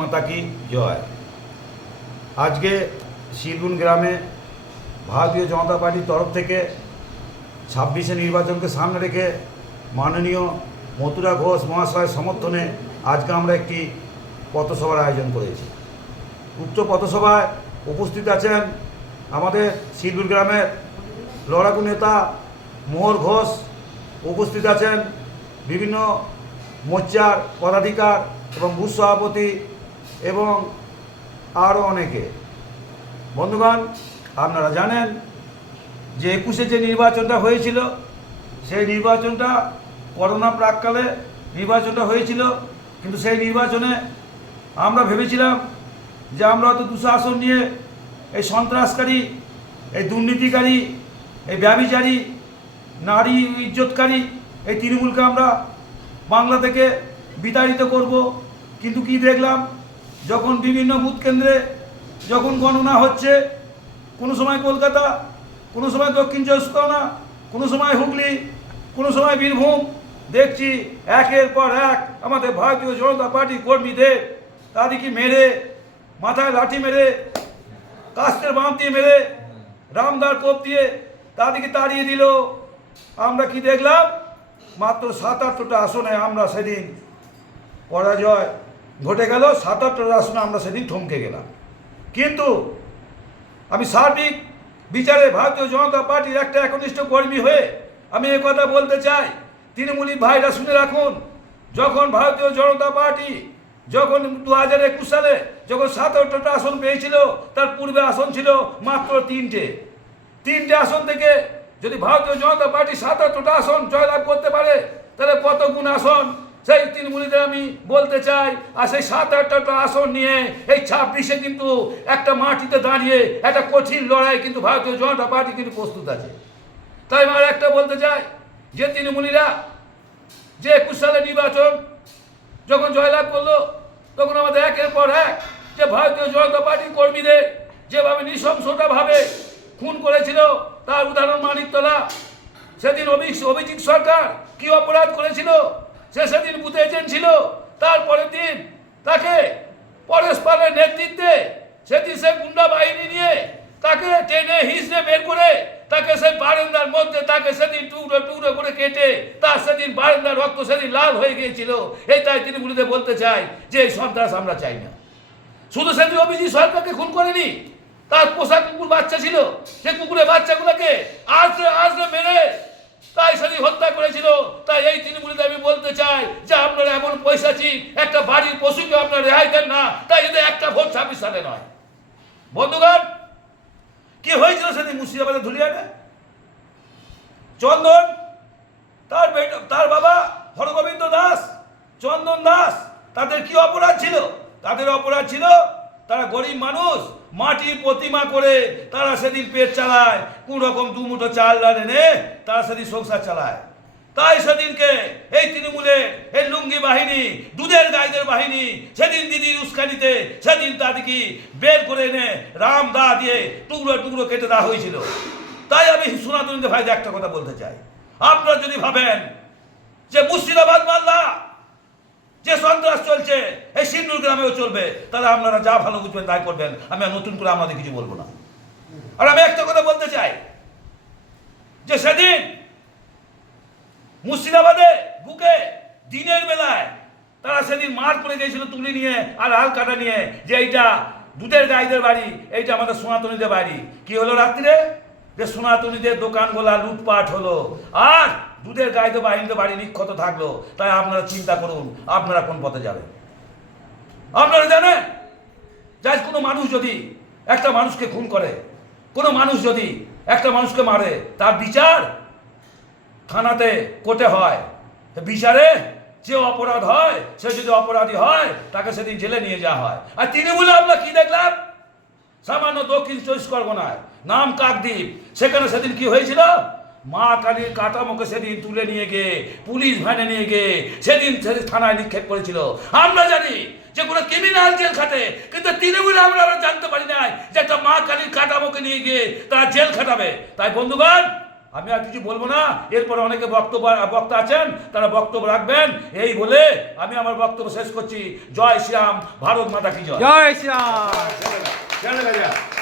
মাতা কি জয়। আজকে শিলগুন গ্রামে ভারতীয় জনতা পার্টির তরফ থেকে 26শে নির্বাচনকে সামনে রেখে মাননীয় মথুরা ঘোষ মহাশয়ের সমর্থনে আজকে আমরা একটি পথসভার আয়োজন করেছি। উক্ত পথসভায় উপস্থিত আছেন আমাদের শিলগুন গ্রামের লড়াকু নেতা মোহর ঘোষ, উপস্থিত আছেন বিভিন্ন মোর্চার পদাধিকার এবং বুথ সভাপতি এবং আরও অনেকে। বন্ধুগণ, আপনারা জানেন যে 21শে যে নির্বাচনটা হয়েছিল, সেই নির্বাচনটা করোনা প্রাককালে নির্বাচনটা হয়েছিল, কিন্তু সেই নির্বাচনে আমরা ভেবেছিলাম যে আমরা হয়তো 200 আসন নিয়ে এই সন্ত্রাসকারী, এই দুর্নীতিকারী, এই ব্যভিচারী, নারী ইজ্জতকারী এই তৃণমূলকে আমরা বাংলা থেকে বিতাড়িত করব। কিন্তু কি দেখলাম, যখন বিভিন্ন বুথ কেন্দ্রে যখন গণনা হচ্ছে, কোনো সময় কলকাতা, কোনো সময় দক্ষিণ চব্বিশ পরগনা, কোনো সময় হুগলি, কোনো সময় বীরভূম, দেখছি একের পর এক আমাদের ভারতীয় জনতা পার্টি কর্মীদের তাদেরকে মেরে, মাথায় লাঠি মেরে, কাস্তের বাঁধ দিয়ে মেরে, রামদার কোপ দিয়ে তাদেরকে তাড়িয়ে দিল। আমরা কি দেখলাম, মাত্র 7-8টা আসনে আমরা সেদিন পরাজয় ঘটে গেল। 7-8টা আসনে আমরা সেদিন থমকে গেলাম। কিন্তু আমি সার্বিক বিচারে ভারতীয় জনতা পার্টির একটা একনিষ্ঠ কর্মী হয়ে আমি এ কথা বলতে চাই, তৃণমূলী ভাইরা শুনে রাখুন, যখন ভারতীয় জনতা পার্টি যখন 2021 সালে যখন 7-8টা আসন পেয়েছিল, তার পূর্বে আসন ছিল মাত্র 3টে আসন থেকে যদি ভারতীয় জনতা পার্টি 7-8টা আসন জয়লাভ করতে পারে, তাহলে কত গুণ আসন সেই তৃণমূলীদের আমি বলতে চাই। আর সেই 7-8টা আসন নিয়ে এই 26শে কিন্তু একটা মাটিতে দাঁড়িয়ে একটা কঠিন লড়াই কিন্তু ভারতীয় জনতা পার্টি কিন্তু প্রস্তুত আছে। তাই আমার একটা বলতে চাই যে তৃণমূলীরা যে 21 সালে নির্বাচন যখন জয়লাভ করলো, তখন আমাদের একের পর এক যে ভারতীয় জনতা পার্টির কর্মীদের যেভাবে নৃশংসতাভাবে খুন করেছিল, তার উদাহরণ মানিকতলা। সেদিন অভিজিৎ সরকার কি অপরাধ করেছিল, সে সেদিন বুথ এজেন্ট ছিল। তারপরের দিন তাকে পরেশ পালের নেতৃত্বে সেদিন সে গুন্ডা বাহিনী নিয়ে তাকে টেনে হিসড়ে বের করে তাকে সেই বারান্দার মধ্যে তাকে সেদিন টুকরো টুকরো করে কেটে তার সেদিন বারান্দার রক্ত সেদিন লাল হয়ে গিয়েছিল। এই তাই তৃণমূলীদের বলতে চাই যে এই সন্ত্রাস আমরা চাই না। শুধু সেদিন অভিজিৎ সরকারকে খুন করেনি, তার পোষা কুকুর বাচ্চা ছিল, সে কুকুরের বাচ্চাগুলোকে আজরে মেরে তাই সেদিন হত্যা করেছিল। তাই এই তৃণমূলীদের আমি বলতে চাই যে আপনারা এমন পৈশাচিক একটা বাড়ির পশুকে আপনারা রেহাই দেন না, তাই যদি একটা ভোট 26 সালে নয়। বন্ধুগণ, কি হয়েছিল সেদিন মুর্শিদাবাদে ধুলিয়ানে? চন্দন, তার বাবা হরগোবিন্দ দাস, চন্দন দাস, তাদের কি অপরাধ ছিল? তাদের অপরাধ ছিল তারা গরিব মানুষ, মাটির প্রতিমা করে তারা সেদিন পেট চালায়, কোন রকম 2 মুঠো চাল ডাল এনে তারা সেদিন সংসার চালায়। তাই সেদিনকে এই তৃণমূলের এই লুঙ্গি বাহিনী, দুধের গাইদের বাহিনী সেদিন দিদির উস্কানিতে সেদিন তাদেরকে বের করে এনে রাম দা দিয়ে টুকরো টুকরো কেটে দেওয়া হয়েছিল। তাই আমি সনাতনীদের ভাইদের একটা কথা বলতে চাই, আপনারা যদি ভাবেন যে মুর্শিদাবাদ মাল্লা যে সন্ত্রাস চলছে এই সিন্দুর গ্রামেও চলবে, তাহলে আপনারা যা ভালো বুঝবেন তাই করবেন। আমি আর নতুন করে আমাদের কিছু বলবো না। আর আমি একটা কথা বলতে চাই যে সেদিন মুর্শিদাবাদে বুকে দিনের বেলায় তারা সেদিন মার করে গিয়েছিল তুলি নিয়ে আর হাল কাটা নিয়ে, যে এইটা দুধের গাইদের বাড়ি, এইটা আমাদের সনাতনীদের বাড়ি। কি হলো রাত্রিরে? যে সনাতনীদের দোকানগুলা লুটপাট হলো আর দুধের গাইদের বাহিনীদের বাড়ি নিক্ষত থাকলো। তাই আপনারা চিন্তা করুন আপনারা কোন পথে যাবেন। আপনারা জানেন যে কোনো মানুষ যদি একটা মানুষকে খুন করে, কোনো মানুষ যদি একটা মানুষকে মারে, তার বিচার থানাতে কোর্টে হয়। বিচারে যে অপরাধ হয়, সে যদি অপরাধী হয় তাকে সেদিন জেলে নিয়ে যাওয়া হয়। আর তৃণমূলে আমরা কি দেখলাম, সামান্য দক্ষিণ 24 পরগনায় নাম কাকদ্বীপ, সেখানে সেদিন কি হয়েছিল, মা কালীর কাঠামোকে সেদিন তুলে নিয়ে গিয়ে পুলিশ ভ্যানে নিয়ে গিয়ে সেদিন থানায় নিক্ষেপ করেছিল। আমরা জানি যে কোনো ক্রিমিনাল জেল খাটে, কিন্তু তৃণমূলে আমরা জানতে পারি না যে একটা মা কালীর কাঠামোকে নিয়ে গিয়ে তারা জেল খাটাবে। তাই বন্ধুগণ, আমি আর কিছু বলবো না, এরপরে অনেকে বক্তা আছেন, তারা বক্তব্য রাখবেন। এই বলে আমি আমার বক্তব্য শেষ করছি। জয় শ্রীরাম, ভারত মাতা কি জয়। জয় শ্রীরাম।